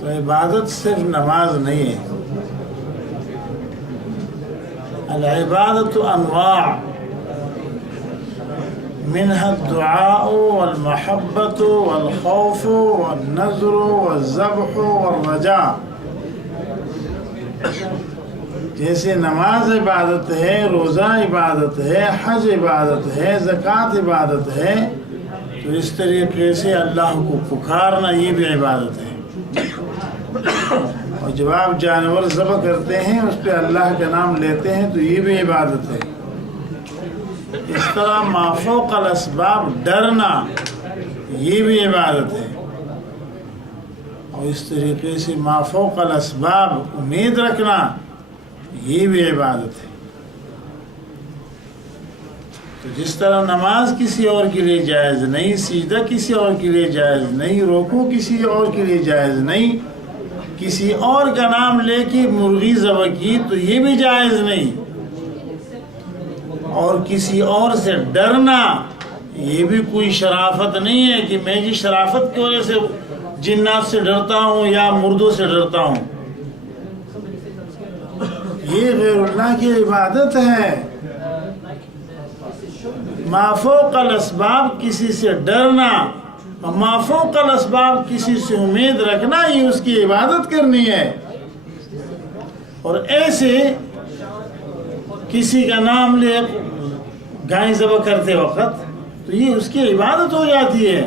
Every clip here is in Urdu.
تو عبادت صرف نماز نہیں ہے. العبادت انواع منها الدعاء والمحبة والخوف والنذر والذبح والرجاء. جیسے نماز عبادت ہے، روزہ عبادت ہے، حج عبادت ہے، زکوٰۃ عبادت ہے، تو اس طریقے سے اللہ کو پکارنا یہ بھی عبادت ہے. اور جب آپ جانور ذبح کرتے ہیں اس پہ اللہ کا نام لیتے ہیں تو یہ بھی عبادت ہے. اس طرح ما فوق الاسباب ڈرنا یہ بھی عبادت ہے. اور اس طریقے سے ما فوق الاسباب امید رکھنا یہ بھی عبادت ہے. تو جس طرح نماز کسی اور کے لیے جائز نہیں، سجدہ کسی اور کے لیے جائز نہیں، رکوع کسی اور کے لیے جائز نہیں، کسی اور کا نام لے کے مرغی ذبح کی تو یہ بھی جائز نہیں، اور کسی اور سے ڈرنا یہ بھی کوئی شرافت نہیں ہے کہ میں جی شرافت کی وجہ سے جنات سے ڈرتا ہوں یا مردوں سے ڈرتا ہوں. یہ غیر اللہ کی عبادت ہے. ما فوق الاسباب کسی سے ڈرنا اور ما فوق الاسباب کسی سے امید رکھنا یہ اس کی عبادت کرنی ہے. اور ایسے کسی کا نام لے گائے ذبح کرتے وقت تو یہ اس کی عبادت ہو جاتی ہے.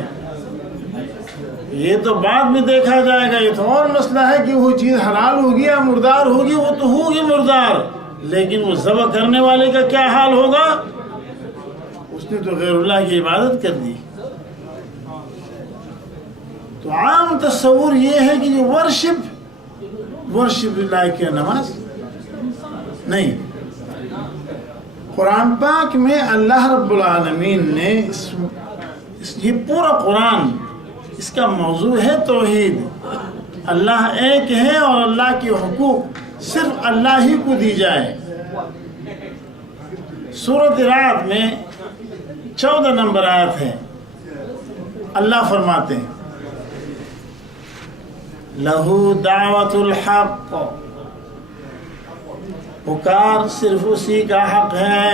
یہ تو بعد میں دیکھا جائے گا، یہ تو اور مسئلہ ہے کہ وہ چیز حلال ہوگی یا مردار ہوگی. وہ تو ہوگی مردار، لیکن وہ ذبح کرنے والے کا کیا حال ہوگا؟ اس نے تو غیر اللہ کی عبادت کر دی. تو عام تصور یہ ہے کہ جو ورشپ اللہ کی نماز نہیں. قرآن پاک میں اللہ رب العالمین نے یہ پورا قرآن اس کا موضوع ہے توحید. اللہ ایک ہے اور اللہ کے حقوق صرف اللہ ہی کو دی جائے. سورۃ رعد میں 14 نمبر آیت ہے. اللہ فرماتے ہیں لہو دعوت الحق، پکار صرف اسی کا حق ہے.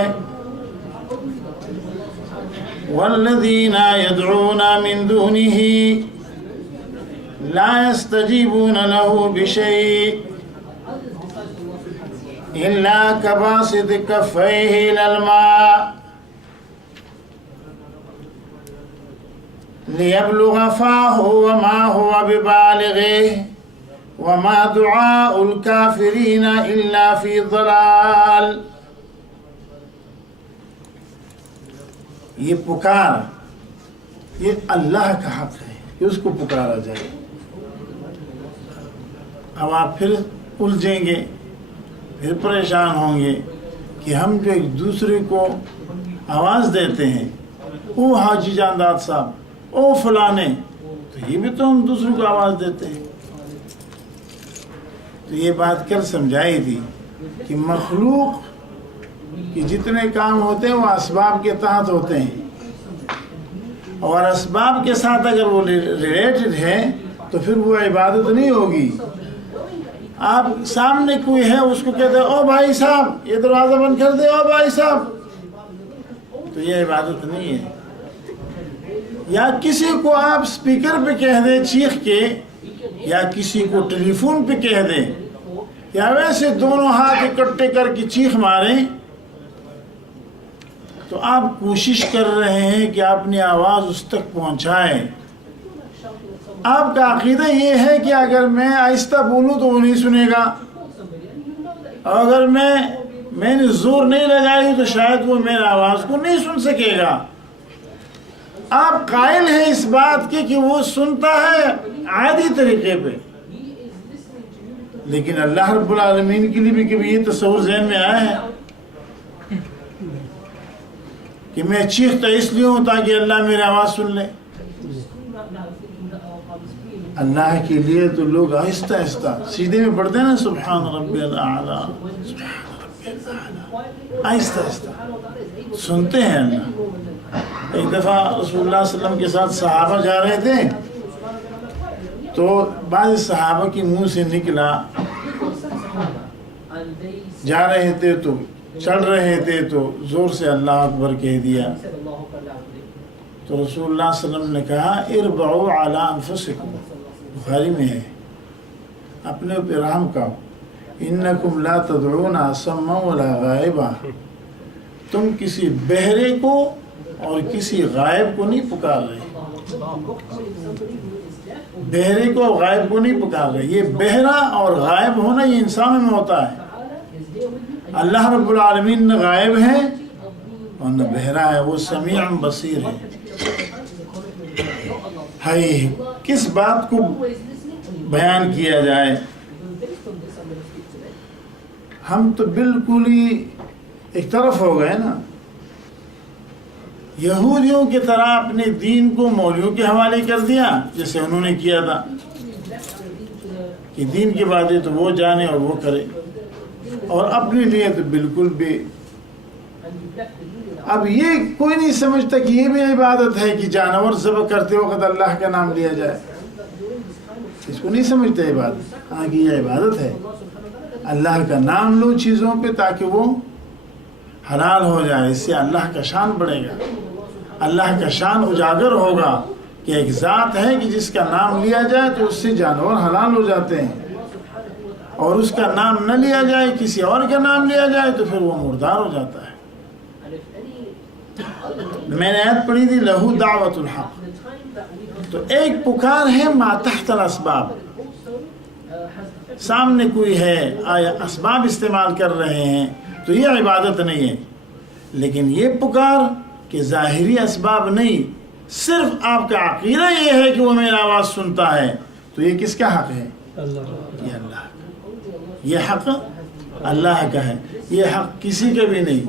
والذین يدعون من دونه لا يستجيبون له بشيء إلا كباسط كفيه إلى الماء ليبلغ فاه وما هو ببالغه وما دعاء الكافرين إلا في ضلال. یہ پکار یہ اللہ کا حق ہے کہ اس کو پکارا جائے. اب آپ پھر الجھیں گے، پھر پریشان ہوں گے کہ ہم جو ایک دوسرے کو آواز دیتے ہیں، او حاجی جانداد صاحب، او فلانے، تو یہ بھی تو ہم دوسروں کو آواز دیتے ہیں. تو یہ بات کل سمجھائی تھی کہ مخلوق کہ جتنے کام ہوتے ہیں وہ اسباب کے تحت ہوتے ہیں، اور اسباب کے ساتھ اگر وہ ریلیٹڈ ہے تو پھر وہ عبادت نہیں ہوگی. آپ سامنے کوئی ہے اس کو کہتے ہیں او بھائی صاحب یہ دروازہ بند کر دے، او بھائی صاحب، تو یہ عبادت نہیں ہے. یا کسی کو آپ سپیکر پہ کہہ دیں چیخ کے، یا کسی کو ٹیلی فون پہ کہہ دیں، یا ویسے دونوں ہاتھ اکٹھے کر کے چیخ ماریں، تو آپ کوشش کر رہے ہیں کہ اپنی آواز اس تک پہنچائیں. آپ کا عقیدہ یہ ہے کہ اگر میں آہستہ بولوں تو وہ نہیں سنے گا، اور اگر میں نے زور نہیں لگائی تو شاید وہ میری آواز کو نہیں سن سکے گا. آپ قائل ہیں اس بات کے کہ وہ سنتا ہے عادی طریقے پہ، لیکن اللہ رب العالمین کے لیے بھی کبھی یہ تصور ذہن میں آیا ہے کہ میں چیختا اس لیے ہوں تاکہ اللہ میری آواز سن لے؟ اللہ کے لیے تو لوگ آہستہ آہستہ سیدھے میں پڑھتے ہیں نا، سبحان ربی الاعلیٰ، سبحان ربی الاعلیٰ، آہستہ آہستہ سنتے ہیں اللہ. ایک دفعہ رسول اللہ صلی اللہ علیہ وسلم کے ساتھ صحابہ جا رہے تھے تو بعض صحابہ کی منہ سے نکلا، جا رہے تھے تو چڑھ رہے تھے تو زور سے اللہ اکبر کہہ دیا، تو رسول اللہ صلی اللہ علیہ وسلم نے کہا اربعوا علی انفسکم، بخاری میں ہے، اپنے اوپر رحم کرو، انکم لا تدعون اصما ولا غائبا، تم کسی بہرے کو اور کسی غائب کو نہیں پکار رہے، بہرے کو اور غائب کو نہیں پکار رہے۔ یہ بہرا اور غائب ہونا یہ انسانوں میں ہوتا ہے، اللہ رب العالمین نہ غائب ہے اور نہ بہرا ہے، وہ سمیع بصیر ہے۔ کس بات کو بیان کیا جائے، ہم تو بالکل ہی ایک طرف ہو گئے نا، یہودیوں کی طرح اپنے دین کو مولویوں کے حوالے کر دیا، جیسے انہوں نے کیا تھا کہ دین کی باتیں تو وہ جانے اور وہ کرے، اور اپنے لیے تو بالکل بھی اب یہ کوئی نہیں سمجھتا کہ یہ بھی عبادت ہے کہ جانور ذبح کرتے وقت اللہ کا نام لیا جائے، اس کو نہیں سمجھتے عبادت، ہاں کہ یہ عبادت ہے، اللہ کا نام لو چیزوں پہ تاکہ وہ حلال ہو جائے، اس سے اللہ کا شان بڑھے گا، اللہ کا شان اجاگر ہوگا کہ ایک ذات ہے کہ جس کا نام لیا جائے تو اس سے جانور حلال ہو جاتے ہیں، اور اس کا نام نہ لیا جائے، کسی اور کا نام لیا جائے تو پھر وہ مردار ہو جاتا ہے۔ میں نے آیت پڑھی تھی لہو دعوت الحق، تو ایک پکار ہے ما تحت الاسباب، سامنے کوئی ہے، آیا اسباب استعمال کر رہے ہیں تو یہ عبادت نہیں ہے، لیکن یہ پکار کہ ظاہری اسباب نہیں، صرف آپ کا عقیدہ یہ ہے کہ وہ میرا آواز سنتا ہے، تو یہ کس کا حق ہے؟ یہ اللہ کا، یہ حق اللہ کا ہے، یہ حق کسی کا بھی نہیں،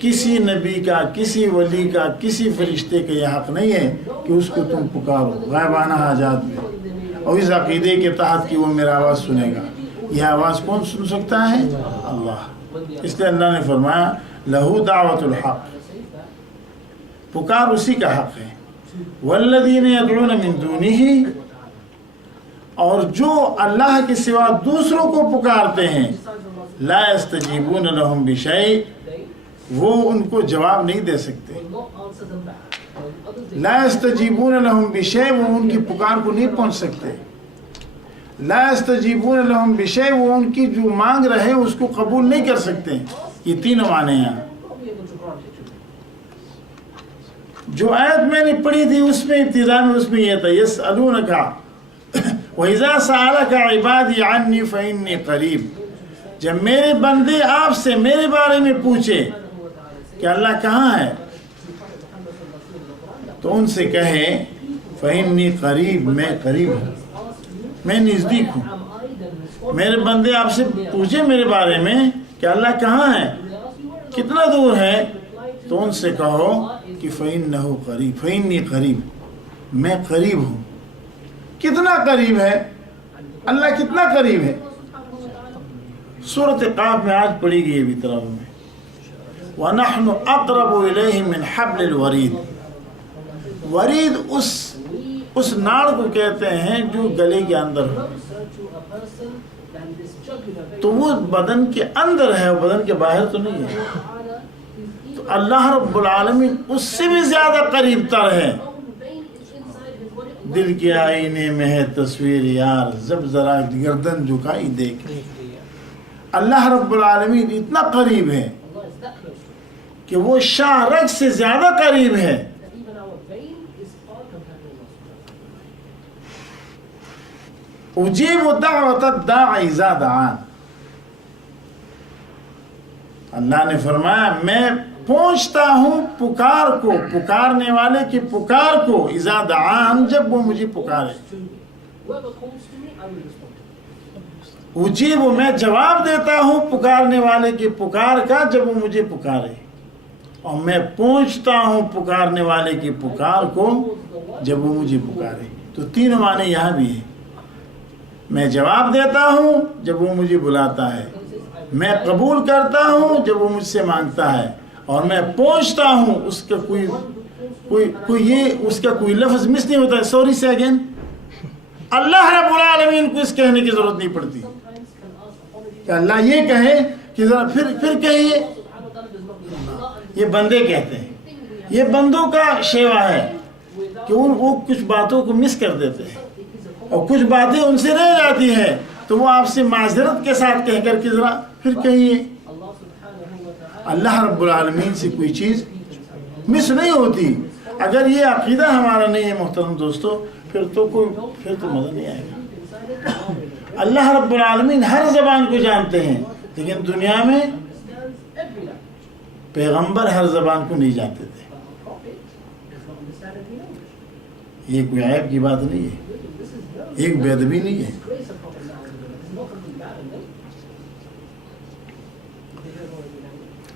کسی نبی کا، کسی ولی کا، کسی فرشتے کا یہ حق نہیں ہے کہ اس کو تم پکارو غائبانہ حاجات میں، اور اس عقیدے کے تحت کہ وہ میرا آواز سنے گا۔ یہ آواز کون سن سکتا ہے؟ اللہ، اس لیے اللہ نے فرمایا لہو دعوت الحق، پکار اسی کا حق ہے۔ والذین یدعون من دونہ، اور جو اللہ کے سوا دوسروں کو پکارتے ہیں، لا یستجیبون لہم بشیء، وہ ان کو جواب نہیں دے سکتے، لا یستجیبون لہم بشیء، وہ ان کی پکار کو نہیں پہنچ سکتے، لا یستجیبون لہم بشیء، وہ ان کی جو مانگ رہے اس کو قبول نہیں کر سکتے۔ یہ تینوں معنی ہیں۔ جو آیت میں نے پڑھی تھی اس میں ابتدا میں اس میں یہ تھا یسألونک وَإِذَا سَأَلَكَ عِبَادِي عَنِّي فَإِنِّي قَرِيب، جب میرے بندے آپ سے میرے بارے میں پوچھے کہ اللہ کہاں ہے، تو ان سے کہے فَإِنِّي قَرِيب، میں قریب ہوں، میں نزدیک ہوں۔ میرے بندے آپ سے پوچھے میرے بارے میں کہ اللہ کہاں ہے، کتنا دور ہے، تو ان سے کہو کہ فَإِنَّهُ قَرِيب، فَإِنِّي قَرِيب، میں قریب ہوں۔ کتنا قریب ہے اللہ، کتنا قریب ہے؟ سورۃ قاف میں آج پڑھی گئی ابھی طرف میں وَنَحْنُ أَقْرَبُ إِلَيْهِ مِنْ حَبْلِ الْوَرِيدِ، ورید اس ناڑ کو کہتے ہیں جو گلے کے اندر ہو، تو وہ بدن کے اندر ہے، بدن کے باہر تو نہیں ہے، تو اللہ رب العالمین اس سے بھی زیادہ قریب تر ہے۔ دل کے آئینے میں ہے تصویر یار، جب ذرا گردن جھکائی دیکھ، اللہ رب العالمین اتنا قریب ہے کہ وہ شاہ رگ سے زیادہ قریب ہے۔ اجیب دعوت الداع اذا دعان، اللہ نے فرمایا میں پہنچتا ہوں پکار کو، پکارنے والے کی پکار کو، اذا دعان، جب وہ مجھے پکارے، اجیب، میں جواب دیتا ہوں پکارنے والے کی پکار کا جب وہ مجھے پکارے، اور میں پہنچتا ہوں پکارنے والے کی پکار کو جب وہ مجھے پکارے۔ تو تینوں معنی یہاں بھی ہیں، میں جواب دیتا ہوں جب وہ مجھے بلاتا ہے، میں قبول کرتا ہوں جب وہ مجھ سے مانگتا ہے، اور میں پہنچتا ہوں، اس کا کوئی لفظ مس نہیں ہوتا ہے۔ سوری سے اگین اللہ رب العالمین کو اس کہنے کی ضرورت نہیں پڑتی کہ اللہ یہ کہے کہ ذرا پھر کہیے. یہ بندے کہتے ہیں, یہ بندوں کا شیوا ہے کہ وہ کچھ باتوں کو مس کر دیتے ہیں اور کچھ باتیں ان سے رہ جاتی ہیں تو وہ آپ سے معذرت کے ساتھ کہہ کر کے ذرا پھر کہیے. اللہ رب العالمین سے کوئی چیز مس نہیں ہوتی. اگر یہ عقیدہ ہمارا نہیں ہے محترم دوستو, پھر تو مزہ نہیں آئے گا. اللہ رب العالمین ہر زبان کو جانتے ہیں, لیکن دنیا میں پیغمبر ہر زبان کو نہیں جانتے تھے. یہ کوئی عیب کی بات نہیں ہے, ایک بے ادبی نہیں ہے.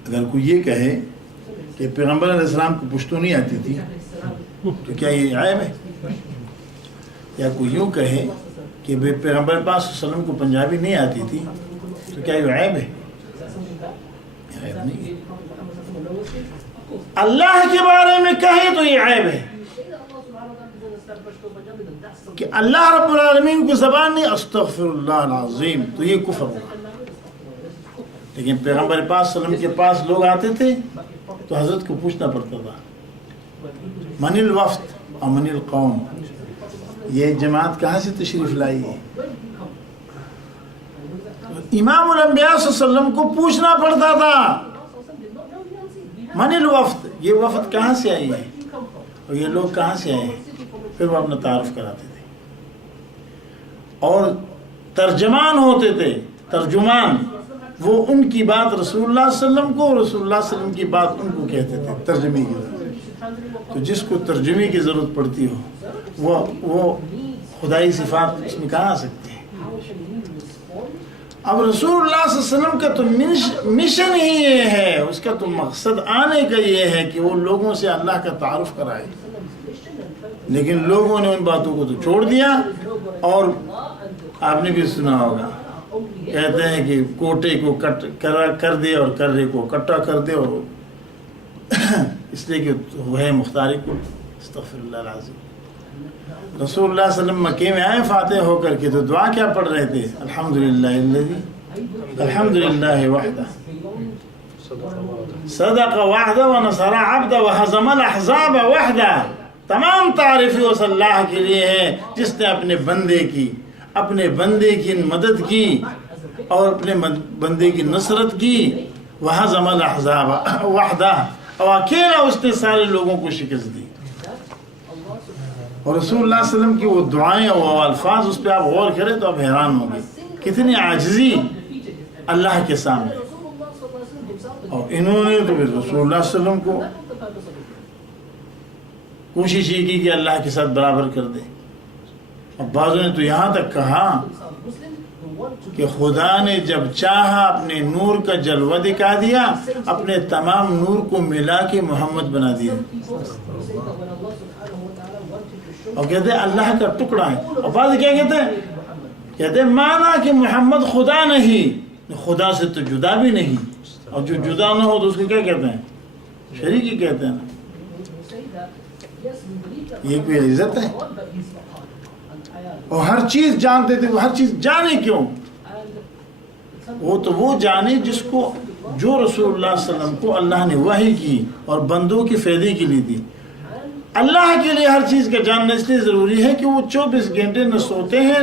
اگر کوئی یہ کہے کہ پیغمبر علیہ السلام کو پشتو نہیں آتی تھی تو کیا یہ عیب ہے؟ یا کوئی یوں کہے کہ پیغمبر پاک صلی اللہ علیہ وسلم کو پنجابی نہیں آتی تھی تو کیا یہ عیب ہے؟ عیب نہیں ہے. اللہ کے بارے میں کہیں تو یہ عیب ہے کہ اللہ رب العالمین کو زبان نہیں, استغفر اللہ العظیم, تو یہ کفر ہوگا. لیکن پیغمبر پاک صلی اللہ علیہ وسلم کے پاس لوگ آتے تھے تو حضرت کو پوچھنا پڑتا تھا, من الوفد اور من القوم, یہ جماعت کہاں سے تشریف لائی ہے. امام الانبیاء صلی اللہ علیہ وسلم کو پوچھنا پڑتا تھا من الوفد, یہ وفد کہاں سے آئی ہے اور یہ لوگ کہاں سے آئے ہیں, پھر وہ اپنا تعارف کراتے تھے. اور ترجمان ہوتے تھے, ترجمان, وہ ان کی بات رسول اللہ صلی اللہ علیہ وسلم کو اور رسول اللہ صلی اللہ علیہ وسلم کی بات ان کو کہتے تھے ترجمے کی ضرورت. تو جس کو ترجمے کی ضرورت پڑتی ہو وہ خدائی صفات اس میں کہاں آ سکتے ہیں. اب رسول اللہ صلی اللہ علیہ وسلم کا تو مشن ہی یہ ہے, اس کا تو مقصد آنے کا یہ ہے کہ وہ لوگوں سے اللہ کا تعارف کرائے. لیکن لوگوں نے ان باتوں کو تو چھوڑ دیا. اور آپ نے بھی سنا ہوگا, کہتے ہیں کہ کوٹے کو کٹ کر دے اور کرے کو کٹا کر دے, اور اس لیے کہ وہ ہے مختاری کو. استغفر اللہ العظیم. رسول اللہ صلی اللہ علیہ وسلم مکے میں آئے فاتح ہو کر کے تو دعا کیا پڑھ رہے تھے, الحمدللہ وحدہ صدق وحدہ ونصر عبدہ وہزم الاحزاب وحدہ. تمام تعریفیں اس اللہ کے لیے ہے جس نے اپنے بندے کی مدد کی اور اپنے بندے کی نصرت کی. وہزم الاحزاب وحدہ, اور اکیلا اس نے سارے لوگوں کو شکست دی. اور رسول اللہ صلی اللہ علیہ وسلم کی وہ دعائیں اور وہ الفاظ, اس پہ آپ غور کریں تو آپ حیران ہوں گے کتنی عاجزی اللہ کے سامنے. اور انہوں نے تو رسول اللہ صلی اللہ علیہ وسلم کو کوشش یہ کی کہ اللہ کے ساتھ برابر کر دے. اور بعضوں نے تو یہاں تک کہا کہ خدا نے جب چاہا اپنے نور کا جلوہ دکھا دیا, اپنے تمام نور کو ملا کے محمد بنا دیا. اور کہتے ہیں اللہ کا ٹکڑا ہے. اور بعض کیا کہتے ہیں مانا کہ محمد خدا نہیں, خدا سے تو جدا بھی نہیں, اور جو جدا نہ ہو تو اس کو کیا کہتے ہیں, شریک ہی کہتے ہیں. یہ کوئی عزت ہے؟ اور ہر چیز جانتے تھے, وہ ہر چیز جانے کیوں؟ وہ جانے جس کو, جو رسول اللہ صلی اللہ علیہ وسلم کو اللہ نے وحی کی اور بندوں کی فائدے کے لیے دی. اللہ کے لیے ہر چیز کا جاننا اس لیے ضروری ہے کہ وہ 24 گھنٹے نہ سوتے ہیں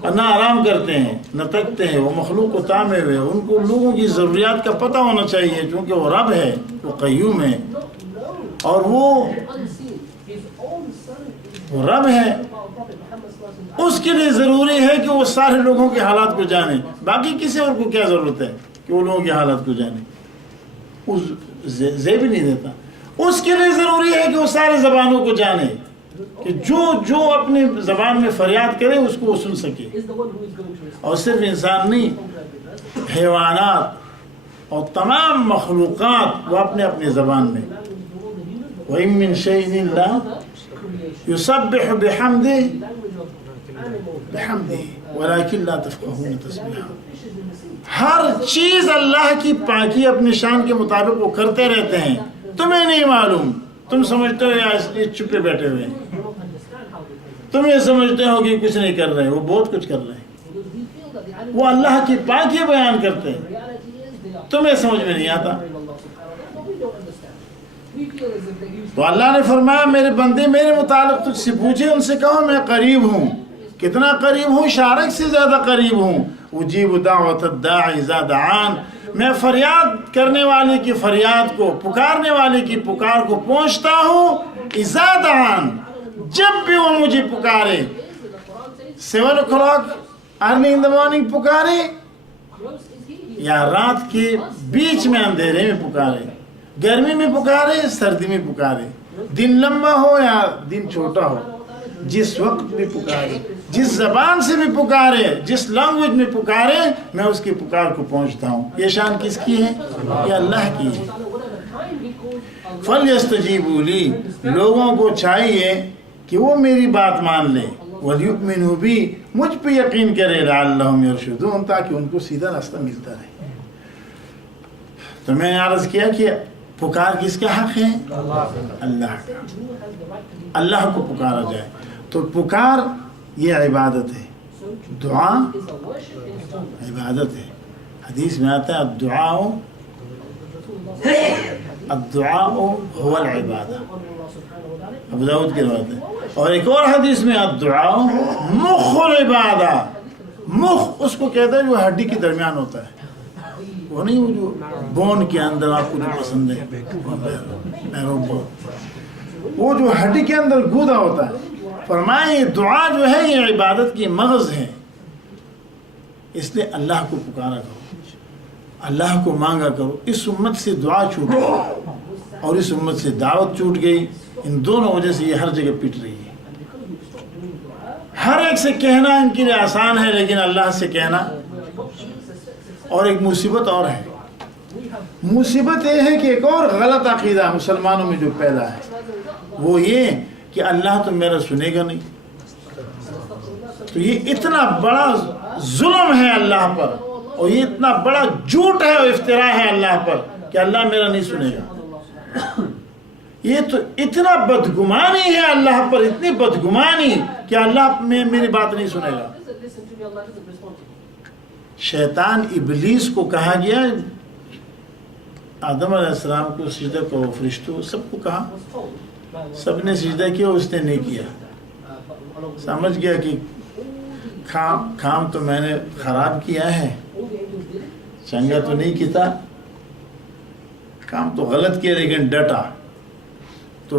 اور نہ آرام کرتے ہیں, نہ تکتے ہیں. وہ مخلوق کو تامے ہوئے, ان کو لوگوں کی ضروریات کا پتہ ہونا چاہیے, کیونکہ وہ رب ہے, وہ قیوم ہے, اور وہ رب ہے. اس کے لیے ضروری ہے کہ وہ سارے لوگوں کے حالات کو جانے. باقی کسی اور کو کیا ضرورت ہے کہ وہ لوگوں کے حالات کو جانے, اس زیب نہیں دیتا. اس کے لیے ضروری ہے کہ وہ سارے زبانوں کو جانے, کہ جو اپنی زبان میں فریاد کرے اس کو وہ سن سکے. اور صرف انسان نہیں, حیوانات اور تمام مخلوقات وہ اپنے زبان میں. وَإِن مِّن شَيْءٍ إِلَّا يُسَبِّحُ بِحَمْدِهِ وَلَكِنْ لَا تَفْقَهُونَ تَسْبِيحَهُ. ہر چیز اللہ کی پاکی اپنی شان کے مطابق وہ کرتے رہتے ہیں, تمہیں نہیں معلوم, تم سمجھتے ہو یا اس لیے چپے بیٹھے ہوئے ہیں. تم یہ سمجھتے ہو کہ کچھ نہیں کر رہے، وہ بہت کچھ کر رہے ہیں، وہ اللہ کی پاکی بیان کرتے ہیں، تمہیں سمجھ میں نہیں آتا۔ تو اللہ نے فرمایا میرے بندے میرے متعلق تجھ سے پوچھے، ان سے کہو میں قریب ہوں۔ کتنا قریب ہوں؟ شارک سے زیادہ قریب ہوں۔ اجیب دعوت الداعی اذا دعان، میں فریاد کرنے والے کی فریاد کو، پکارنے والے کی پکار کو پہنچتا ہوں، اذا دعان، جب بھی وہ مجھے پکارے۔ 7 o'clock early in the morning پکارے، یا رات کے بیچ میں اندھیرے میں پکارے، گرمی میں پکارے، سردی میں پکارے، دن لمبا ہو یا دن چھوٹا ہو، جس وقت بھی پکارے، جس زبان سے بھی پکارے، جس لینگویج میں پکارے، میں اس کی پکار کو پہنچتا ہوں۔ یہ شان کس کی ہے؟ یہ اللہ کی ہے۔ فَلْيَسْتَجِيبُوا لِي، لوگوں کو چاہیے کہ وہ میری بات مان لیں، وَلْيُؤْمِنُوا بِي، مجھ پہ یقین کرے، لَعَلَّهُمْ يَرْشُدُونَ، تاکہ ان کو سیدھا راستہ ملتا رہے۔ تو میں نے عرض کیا کہ پکار کس کا حق ہے؟ اللہ کا، اللہ کو پکارا جائے۔ تو پکار یہ عبادت ہے، دعا عبادت ہے۔ حدیث میں آتا ہے الدعاء هو العبادہ، ابو داؤد کی روایت ہے۔ اور ایک اور حدیث میں الدعاء مخ العبادہ، مخ اس کو کہتا ہے جو ہڈی کے درمیان ہوتا ہے، وہ نہیں وہ جو بون کے اندر آپ کو جو پسند ہے، وہ جو ہڈی کے اندر گودا ہوتا ہے۔ فرمائے یہ دعا جو ہے یہ عبادت کی مغز ہے، اس لیے اللہ کو پکارا کرو، اللہ کو مانگا کرو۔ اس امت سے دعا چھوٹ گئی اور اس امت سے دعوت چھوٹ گئی، ان دونوں وجہ سے یہ ہر جگہ پٹ رہی ہے۔ ہر ایک سے کہنا ان کے لیے آسان ہے، لیکن اللہ سے کہنا۔ اور ایک مصیبت اور ہے، مصیبت یہ ہے کہ ایک اور غلط عقیدہ مسلمانوں میں جو پیدا ہے، وہ یہ کہ اللہ تو میرا سنے گا نہیں۔ تو یہ اتنا بڑا ظلم ہے اللہ پر، اور یہ اتنا بڑا جھوٹ ہے اور افتراء ہے اللہ پر کہ اللہ میرا نہیں سنے گا۔ یہ تو اتنا بدگمانی ہے اللہ پر، اتنی بدگمانی کہ اللہ میں میری بات نہیں سنے گا۔ شیطان ابلیس کو کہا گیا، آدم علیہ السلام کو سجدہ کرو، فرشتوں سب کو کہا، سب نے سجدہ کیا، اس نے نہیں کیا۔ سمجھ گیا کہ کام تو میں نے خراب کیا ہے، چنگا تو نہیں کیتا، کام تو غلط کیا، لیکن ڈٹا تو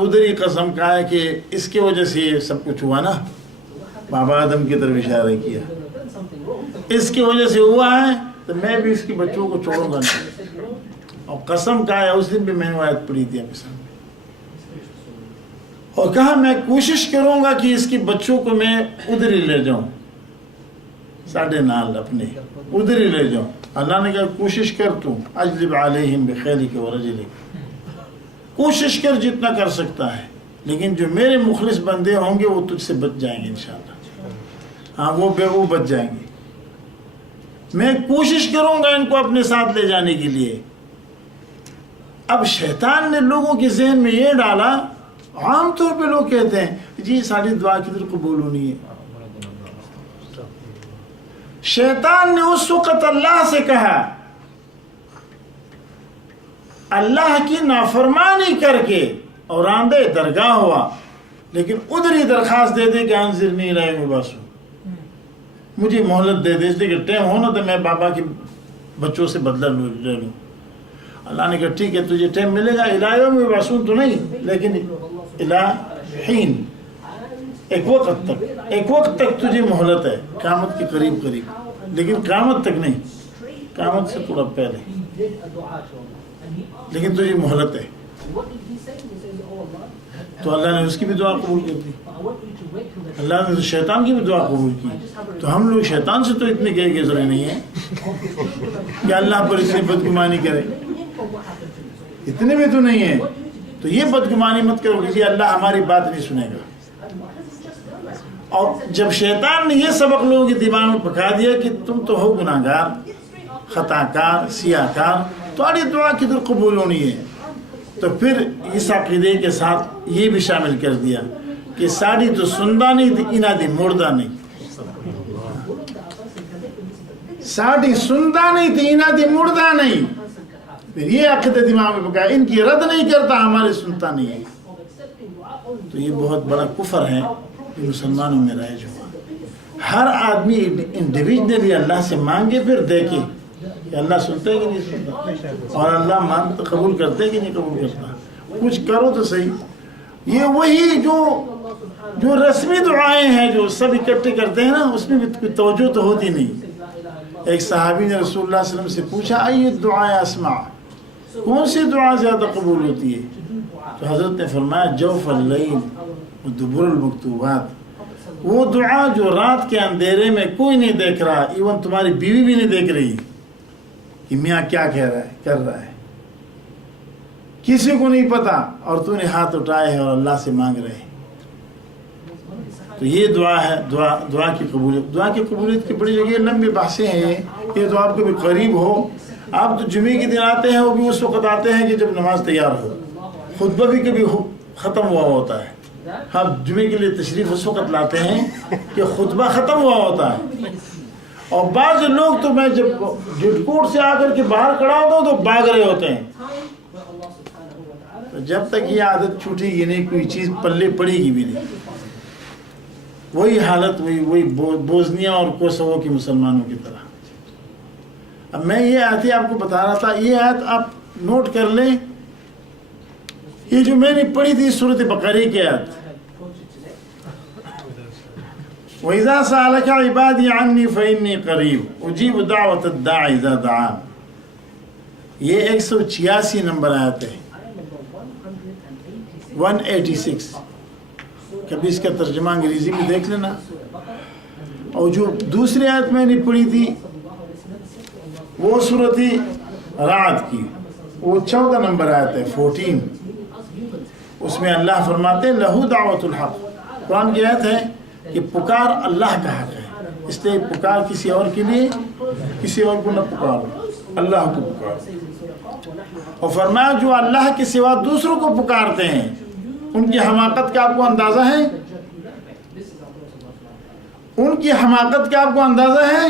ادھر ہی قسم کہا ہے کہ اس کی وجہ سے یہ سب کچھ ہوا نا، بابا آدم کی طرف اشارہ کیا، اس کی وجہ سے ہوا ہے تو میں بھی اس کے بچوں کو چھوڑوں گا نہیں۔ اور قسم کہا ہے، اس دن بھی میں نے آیت پڑھی تھی آپ سامنے، اور کہا میں کوشش کروں گا کہ اس کے بچوں کو میں ادھر ہی لے جاؤں، ساڑھے نال اپنے ادھر ہی لے جاؤں۔ اللہ نے کہا کوشش کر، تو اجلب علیہم بخیلک ورجلک، کوشش کر جتنا کر سکتا ہے، لیکن جو میرے مخلص بندے ہوں گے وہ تجھ سے بچ جائیں گے انشاءاللہ۔ ہاں وہ بچ جائیں گے، میں کوشش کروں گا ان کو اپنے ساتھ لے جانے کے لیے۔ اب شیطان نے لوگوں کے ذہن میں یہ ڈالا، عام طور پہ لوگ کہتے ہیں جی ساری دعا کدھر قبول ہونی ہے۔ شیطان نے اس وقت اللہ سے کہا، اللہ کی نافرمانی کر کے اور آندے درگاہ ہوا، لیکن ادھر ہی درخواست دے دے کہ انظرنی الی یوم یبعثون، مجھے مہلت دے دے، اس لیے کہ ٹائم ہونا تو میں بابا کے بچوں سے بدلہ لے لوں۔ اللہ نے کہا ٹھیک ہے تجھے ٹائم ملے گا، الی یوم یبعثون تو نہیں، لیکن الی حین، ایک وقت تک تجھے مہلت ہے، قیامت کے قریب، لیکن قیامت تک نہیں، قیامت سے تھوڑا پہلے، لیکن تجھے مہلت ہے۔ تو اللہ نے اس کی بھی دعا قبول کر دی، اللہ نے شیطان کی بھی دعا قبول کی۔ تو ہم لوگ شیطان سے تو اتنے گئے گزرے نہیں ہیں کہ اللہ پر اتنی بدگمانی کرے، اتنے بھی تو نہیں ہیں۔ تو یہ بدگمانی مت کرو کہ اللہ ہماری بات نہیں سنے گا۔ اور جب شیطان نے یہ سبق لوگوں کے دماغ میں پکا دیا کہ تم تو ہو گناہ گار، خطا کار، سیاہ کار، تمہاری دعا کدھر قبول ہونی ہے، تو پھر اس عقیدے کے ساتھ یہ بھی شامل کر دیا کہ ساڑی تو سندا نہیں تھی انہاں دی مردہ نہیں. ساڑی سندا نہیں تھی انہاں دی مردہ نہیں. پھر یہ عقیدہ دماغ میں پکا ان کی رد نہیں کرتا ہمارے سنتا نہیں ہے. تو یہ بہت بڑا کفر ہے کہ مسلمانوں میں رائج ہوا. ہر آدمی انڈیویجنلی اللہ سے مانگے پھر دیکھے کہ اللہ سنتا ہے کہ نہیں سنتا اور اللہ قبول کرتے ہے کہ نہیں قبول کرتا. کچھ کرو تو صحیح. یہ وہی جو رسمی دعائیں ہیں جو سب اکٹھے کرتے ہیں نا اس میں بھی توجہ تو ہوتی نہیں. ایک صحابی نے رسول اللہ صلی اللہ علیہ وسلم سے پوچھا ای دعائیں اسمع کون سی دعا زیادہ قبول ہوتی ہے؟ تو حضرت نے فرمایا جوف اللیل و دبر المکتوبات. وہ دعا جو رات کے اندھیرے میں کوئی نہیں دیکھ رہا ایون تمہاری بیوی بھی نہیں دیکھ رہی کہ میاں کیا کہہ رہا ہے کر رہا ہے کسی کو نہیں پتا اور تو نے ہاتھ اٹھائے ہیں اور اللہ سے مانگ رہے ہیں. تو یہ دعا ہے دعا کی قبولیت. دعا کی قبولیت کی بڑی جگہ لمبی بحثیں ہیں. یہ تو آپ کو بھی قریب ہو. آپ تو جمعے کے دن آتے ہیں وہ بھی اس وقت آتے ہیں کہ جب نماز تیار ہو. خطبہ بھی کبھی ختم ہوا ہوتا ہے. ہم جمعے کے لیے تشریف اس وقت لاتے ہیں کہ خطبہ ختم ہوا ہوتا ہے. اور بعض لوگ تو میں جب جھٹکوٹ سے آ کر کے باہر کھڑا ہوتا ہوں تو بھاگ رہے ہوتے ہیں. تو جب تک یہ عادت چھوٹے گی نہیں کوئی چیز پلے پڑے گی بھی نہیں. وہی حالت وہی بوزنیا اور کوسوو کی مسلمانوں کی طرح. اب میں یہ آیت آپ کو بتا رہا تھا. یہ آیت آپ نوٹ کر لیں. یہ جو میں نے پڑھی تھی سورۃ بقرہ کی آیت وَإِذَا سَأَلَكَ عِبَادِي عَنِّي فَإِنِّي قَرِيبٌ أُجِيبُ دَعْوَةَ الدَّاعِ إِذَا دَعَانِ. یہ 186 نمبر آیت ہے. 186. کبھی اس کا ترجمہ انگریزی میں دیکھ لینا. اور جو دوسری آیت میں نے پڑھی تھی وہ سورۃ رعد کی وہ 14 نمبر آیت ہے 14. اس میں اللہ فرماتے ہیں لہو دعوت الحق. قرآن کی آیت ہے کہ پکار اللہ کا حق ہے اس لیے پکار کسی اور کے لیے کسی اور کو نہ پکارو اللہ کو پکارو. اور فرمایا جو اللہ کے سوا دوسروں کو پکارتے ہیں ان کی حماقت کا آپ کو اندازہ ہے. ان کی حماقت کا آپ کو اندازہ ہے.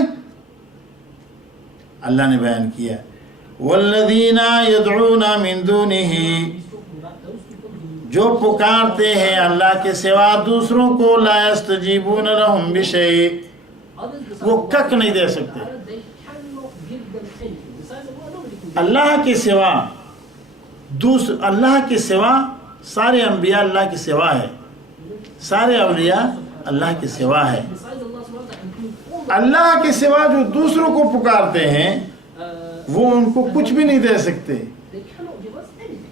اللہ نے بیان کیا والذین یدعون من دونہ جو پکارتے ہیں اللہ کے سوا دوسروں کو لا یستجیبون لہم بشیء وہ کک نہیں دے سکتے. اللہ کے سوا اللہ کے سوا سارے انبیاء اللہ کے سوا ہے. سارے اولیاء اللہ کے سوا ہے. اللہ کے سوا جو دوسروں کو پکارتے ہیں وہ ان کو کچھ بھی نہیں دے سکتے.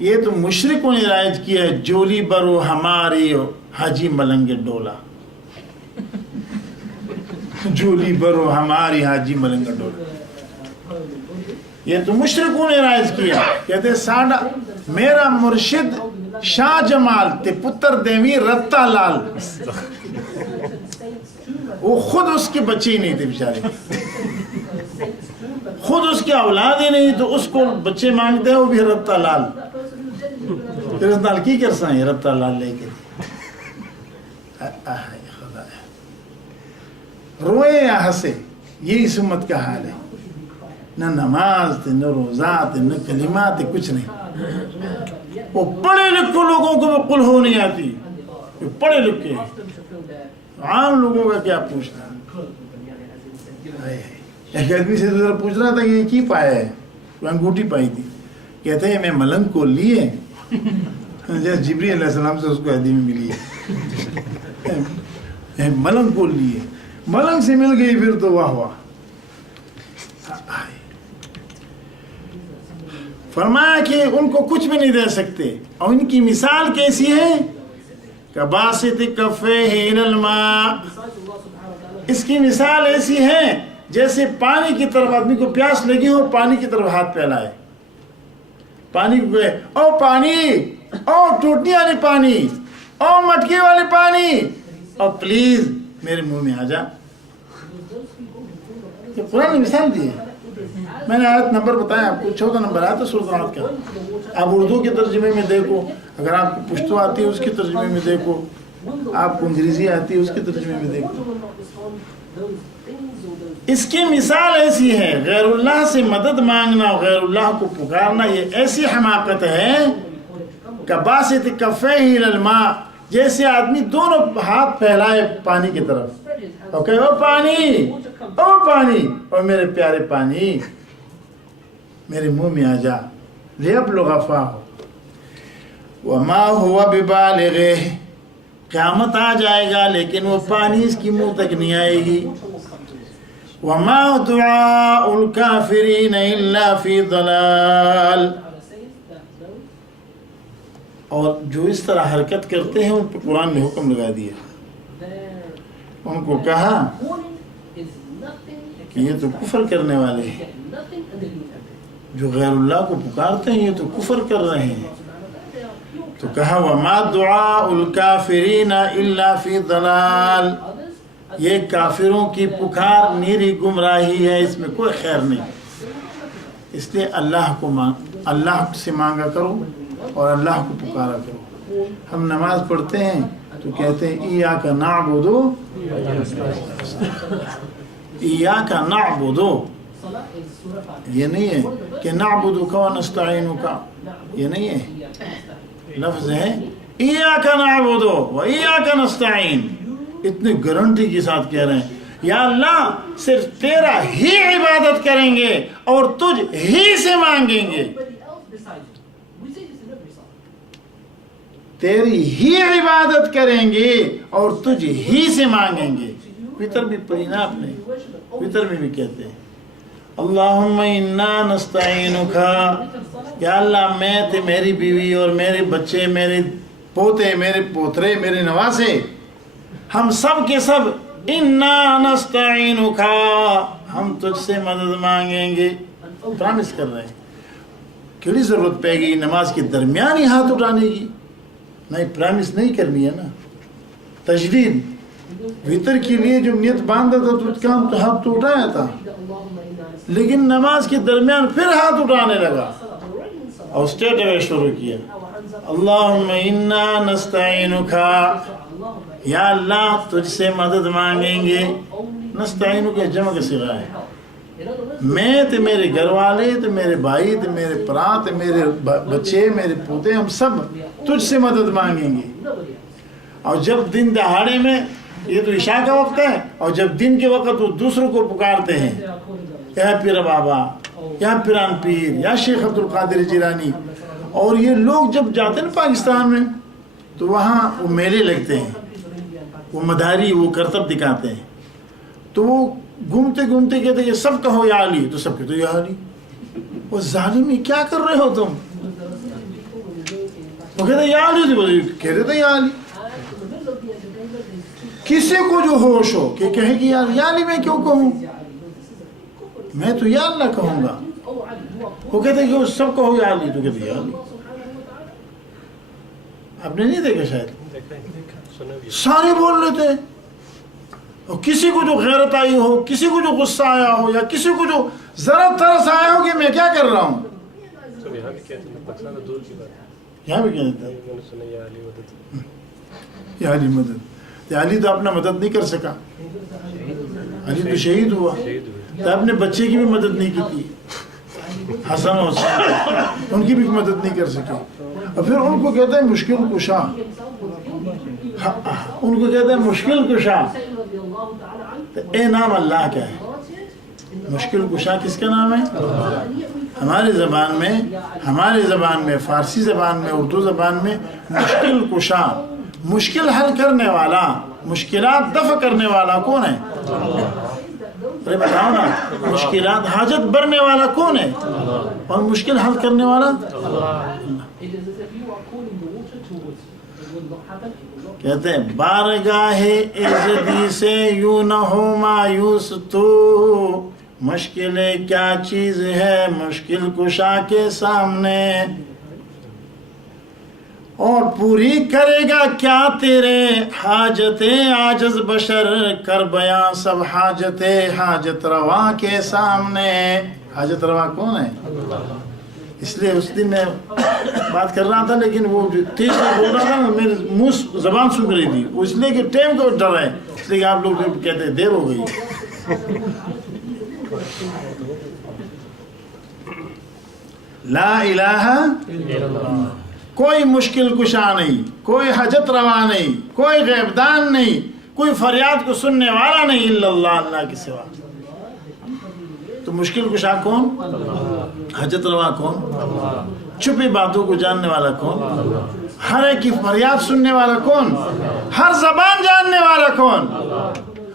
یہ تو مشرکوں نے رائج کیا ہے جولی برو ہماری حاجی ملنگ ڈولا. جولی برو ہماری حاجی ملنگ ڈولا یہ تو مشرکوں نے رائج کیا. کہتے ساڈا میرا مرشد شاہ جمال تے پتر دیوی رتا لال. وہ خود اس کے بچے ہی نہیں تھے بیچارے خود اس کے اولاد ہی نہیں تو اس کو بچے مانگتے ہیں وہ بھی رتا لال. رتا لال کی کرسا ہے رتا لال لے کے روئے یا ہنسے یہی اس امت کا حال ہے. نہ نماز تھے نہ روزات نہ کلمات کچھ نہیں. وہ پڑھے لکھے لوگوں کو وہ قل ہو نہیں آتی. پڑھے لکھے عام لوگوں کا کیا پوچھنا. ایک آدمی سے دوسرا پوچھ رہا تھا کہ یہ کی پایا ہے. انگوٹھی پائی تھی. کہتے ہیں میں ملنگ کو لیے جیسے جبریل علیہ السلام سے اس کو عہدی میں ملی ہے. ملنگ کو لیے ملنگ سے مل گئی پھر تو واہ واہ. فرمایا کہ ان کو کچھ بھی نہیں دے سکتے. اور ان کی مثال کیسی ہے کباسط کفیہ الی الماء. اس کی مثال ایسی ہے جیسے پانی کی طرف آدمی کو پیاس لگی ہو پانی کی طرف ہاتھ پھیلائے. پانی کو کہے او پانی او ٹوٹی والی پانی او مٹکی والی پانی او پلیز میرے منہ میں آ جا. یہ قرآن نے مثال دی ہے. میں نے آیت نمبر بتایا آپ کو 14 نمبر آیا تھا سورۃ رعد کا. آپ اردو کے ترجمے میں دیکھو اگر آپ کو پشتو آتی ہے اس کے ترجمے میں دیکھو آپ کو انگریزی آتی ہے اس کے ترجمے میں دیکھو. اس کی مثال ایسی ہے، غیر اللہ سے مدد مانگنا اور غیر اللہ کو پکارنا یہ ایسی حماقت ہے کباسط کفیہ الی الماء، جیسے آدمی دونوں ہاتھ پھیلائے پانی کی طرف اور کہے او پانی، او پانی، اور میرے پیارے پانی میرے منہ میں آ جا، لیبلغ فاہ وما هو ببالغہ، قیامت آ جائے گا لیکن وہ پانی اس کی منہ تک نہیں آئے گی. وما دعاء الکافرین الا فی ضلال، اور جو اس طرح حرکت کرتے ہیں ان پر قرآن نے حکم لگا دیا، ان کو کہا کہ یہ تو کفر کرنے والے ہیں، جو غیر اللہ کو پکارتے ہیں یہ تو کفر کر رہے ہیں. تو کہا وما دعاء الکافرین الا فی ضلال، یہ کافروں کی پکار نیری گمراہی ہے، اس میں کوئی خیر نہیں. اس لیے اللہ سے مانگا کرو اور اللہ کو پکارا کرو. ہم نماز پڑھتے ہیں تو کہتے ہیں ایاک نعبد، ایاک نعبد، یہ نہیں ہے کہ نعبدک و نستعینک، یہ نہیں ہے، لفظ ہے ایاک نعبد و ایاک نستعین. اتنی گارنٹی کے ساتھ کہہ رہے ہیں یا اللہ صرف تیرا ہی عبادت کریں گے اور تجھ ہی سے مانگیں گے، تیری ہی عبادت کریں گے اور تجھ ہی سے مانگیں گے. فطر بھی پڑھی نا آپ نے، فطر میں بھی کہتے ہیں اللہم انا نستعینک، یا اللہ میں تے میری بیوی اور میرے بچے، میرے پوتے، میرے پوترے، میرے نواسے، ہم سب کے سب انا نستعینک، ہم تجھ سے مدد مانگیں گے. پرامس کر رہے ہیں. کیڑی ضرورت پے گی نماز کے درمیان ہی ہاتھ اٹھانے کی؟ نہیں، پرامس نہیں کرنی ہے نا. تجدید وطر کے لیے جو نیت باندھا تھا تو کام تو ہاتھ تو اٹھایا تھا، لیکن نماز کے درمیان پھر ہاتھ اٹھانے لگا اور اسٹیٹ اوے شروع کیا اللہم انا نستعینک، یا اللہ تجھ سے مدد مانگیں گے. نستعینک جمع کا صیغہ ہے. میں تے میرے گھر والے تے میرے بھائی تے میرے پرا تے میرے بچے، میرے پوتے، ہم سب تجھ سے مدد مانگیں گے. اور جب دن دہاڑے میں، یہ تو عشاء کا وقت ہے، اور جب دن کے وقت وہ دوسروں کو پکارتے ہیں یا پیر بابا یا پیران پیر یا شیخ عبد القادر جیلانی، اور یہ لوگ جب جاتے ہیں پاکستان میں تو وہاں وہ میلے لگتے ہیں، وہ مداری، وہ کرتب دکھاتے ہیں، تو وہ گھومتے گھومتے کہتے ہیں کہ سب کہو یا علی، تو سب کہتے ہیں یا علی. وہ ظالمی کیا کر رہے ہو تم؟ وہ کہتے ہیں یا علی، کہتے تھے یا علی. کسی کو جو ہوش ہو کہ کہے کہ یا علی میں کیوں کہوں، میں تو یا اللہ کہوں گا. وہ کہتے ہیں کہ سب کہو یا علی، تو کہتے ہیں یا علی. آپ نے نہیں دیکھا شاید، سارے بول رہے تھے. اور کسی کو جو غیرت آئی ہو، کسی کو جو غصہ آیا ہو، یا کسی کو جو ذرا ترس آیا ہو کہ میں کیا کر رہا ہوں، یہاں بھی کہتے ہیں یا علی مدد. علی تو اپنا مدد نہیں کر سکا، علی تو شہید ہوا، تو اپنے بچے کی بھی مدد نہیں کی تھی، حسن و حسین، ان کی بھی مدد نہیں کر سکے. اور پھر ان کو کہتے ہیں مشکل کشا، ان کو کہتے ہیں مشکل کشا. اے نام اللہ کا ہے، مشکل کشا کس کا نام ہے؟ ہماری زبان میں فارسی زبان میں، اردو زبان میں مشکل کشا، مشکل حل کرنے والا، مشکلات دفع کرنے والا کون ہے؟ ارے بتاؤ نا، مشکلات حاجت بھرنے والا کون ہے اور مشکل حل کرنے والا؟ کہتے ہیں بارگاہ عزتی سے یوں نہ ہو مایوس تو، مشکل کیا چیز ہے مشکل کشا کے سامنے، اور پوری کرے گا کیا تیرے حاجتیں عاجز بشر، کر بیاں سب حاجت روا کے سامنے. حاجت روا کون ہے؟ اس لیے اس دن میں بات کر رہا تھا لیکن وہ جو تیز سے بول رہا تھا نا میرے منہ زبان سوکھ رہی تھی، اس لیے کہ ٹائم کو ڈر ہے، اس لیے کہ آپ لوگ کہتے ہیں دیر ہو گئی. لا الہ، کوئی مشکل کشا نہیں، کوئی حاجت روا نہیں، کوئی غیب دان نہیں، کوئی فریاد کو سننے والا نہیں الا اللہ، اللہ کے سوا. تو مشکل کشا کون؟ حاجت روا کون؟ چھپی باتوں کو جاننے والا کون؟ ہر ایک کی فریاد سننے والا کون؟ ہر زبان جاننے والا کون؟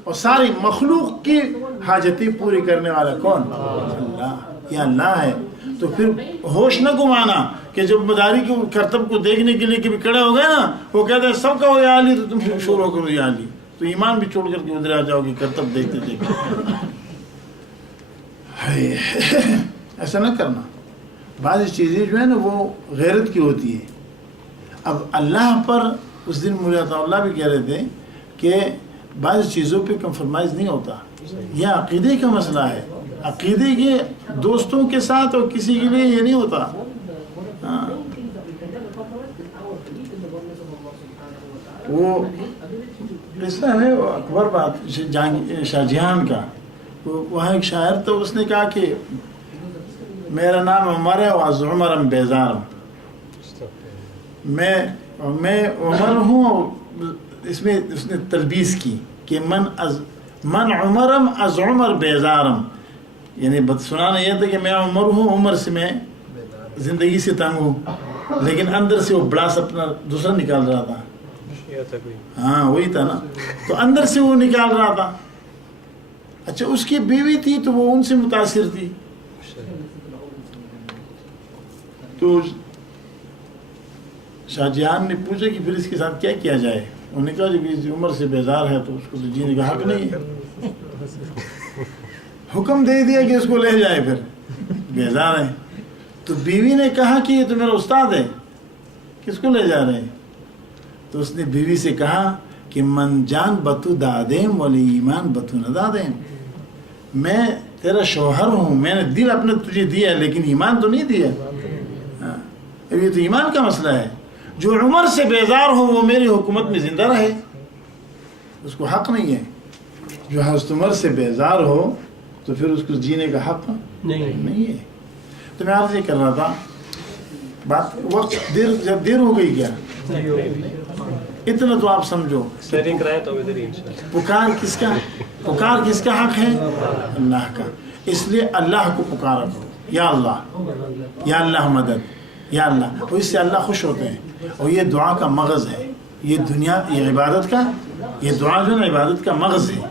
اور ساری مخلوق کی حاجتیں پوری کرنے والا کون؟ اللہ. یہ اللہ ہے. تو پھر ہوش نہ گمانا کہ جب مداری کے کرتب کو دیکھنے کے لیے کبھی کھڑے ہو گئے نا، وہ کہتے ہیں سب کا ہو یا علی، تو تم شور ہو کرو یا علی، تو ایمان بھی چھوڑ کر کے ادھر آ جاؤ گے کرتب دیکھتے دیکھتے. ایسا نہ کرنا. بعض چیزیں جو ہے نا وہ غیرت کی ہوتی ہے. اب اللہ پر اس دن مولا عطا اللہ بھی کہہ رہے تھے کہ بعض چیزوں پہ کمپرومائز نہیں ہوتا. یہ عقیدے کا مسئلہ ہے. عقیدے کے دوستوں کے ساتھ اور کسی کے لیے یہ نہیں ہوتا. وہ قصہ ہے اکبر بات شاہ جہان کا. وہاں ایک شاعر تو اس نے کہا کہ میرا نام عمر ہے وعز عمرم بیزارم. میں عمر ہوں اور اس میں اس نے تلبیس کی کہ من عمرم از عمر بیزارم. یعنی سنانا یہ تھا کہ میں عمر ہوں، عمر سے میں زندگی سے تنگ ہوں، لیکن اندر سے وہ بڑاس اپنا دوسرا نکال رہا تھا. ہاں وہی تھا نا. تو اندر سے وہ نکال رہا تھا. اچھا اس کی بیوی تھی تو وہ ان سے متاثر تھی. تو شاہ جہان نے پوچھا کہ پھر اس کے ساتھ کیا کیا جائے. انہوں نے کہا جب اس عمر سے بیزار ہے تو اس کو تو جینے کا حق نہیں ہے. حکم دے دیا کہ اس کو لے جائے، پھر بیزار ہے. تو بیوی نے کہا کہ یہ تو میرا استاد ہے، کس کو لے جا رہے ہیں؟ تو اس نے بیوی سے کہا کہ من جان بتو دادیم ولی ایمان بتو نہ دادیم. میں تیرا شوہر ہوں، میں نے دل اپنے تجھے دیا لیکن ایمان تو نہیں دیا. یہ تو ایمان کا مسئلہ ہے. جو عمر سے بیزار ہو وہ میری حکومت میں زندہ رہے، اس کو حق نہیں ہے. جو حضرت عمر سے بیزار ہو تو پھر اس کو جینے کا حق نہیں ہے. تو میں عرض یہ کر رہا تھا، بات وقت دیر ہو گئی کیا؟ اتنا تو آپ سمجھو. پکار کس کا حق ہے؟ اللہ کا. اس لیے اللہ کو پکارا کرو، یا اللہ مدد، یا اللہ. اور اس سے اللہ خوش ہوتے ہیں. اور یہ دعا کا مغز ہے. یہ عبادت کا، یہ دعا جو ہے عبادت کا مغز ہے.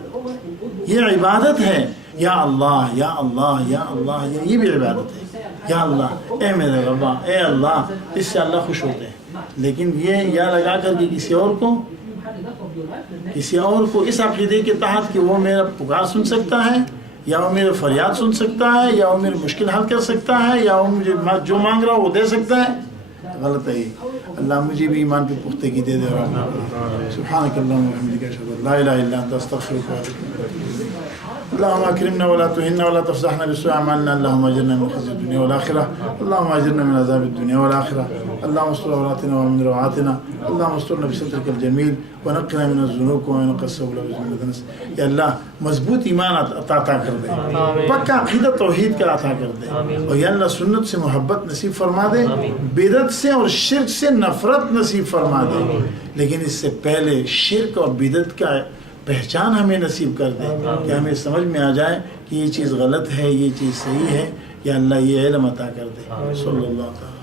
یہ عبادت ہے. یا اللہ یا اللہ یا اللہ، یہ بھی عبادت ہے. یا اللہ اے میرے ربا، اے اللہ. اس سے اللہ خوش ہوتے ہیں. لیکن یہ یا لگا کر کے کسی اور کو اس عقیدے کے تحت کہ وہ میرا پکار سن سکتا ہے، یا وہ میرے فریاد سن سکتا ہے، یا وہ میری مشکل حل کر سکتا ہے، یا وہ مجھے جو مانگ رہا وہ دے سکتا ہے، غلط ہے. اللہ مجھے بھی ایمان پہ پختگی دے دے رہا. سبحانک اللہم و بحمدک اشہد ان لا الہ الا انت استغفرک و اتوب الیک. اللهم اكرمنا ولا تهنا ولا تفضحنا بسوء اعمالنا. اللهم اجرنا من خزي الدنيا والاخره. اللهم اجرنا من عذاب الدنيا والاخره. اللهم استر عوراتنا ومن روعاتنا. اللهم استرنا بسترك الجميل ونقنا من الذنوب ونقنا السبل والذنوب. یا اللہ مضبوط ایمان عطا کر دے، پکا عقیدہ توحید کا عطا کر دے. اور یا اللہ سنت سے محبت نصیب فرما دے، بدعت سے اور شرک سے نفرت نصیب فرما دے. لیکن اس سے پہلے شرک اور بدعت کا پہچان ہمیں نصیب کر دے کہ ہمیں سمجھ میں آ جائے کہ یہ چیز غلط ہے، یہ چیز صحیح ہے. یا اللہ یہ علم عطا کر دے. صلی اللہ تعالیٰ.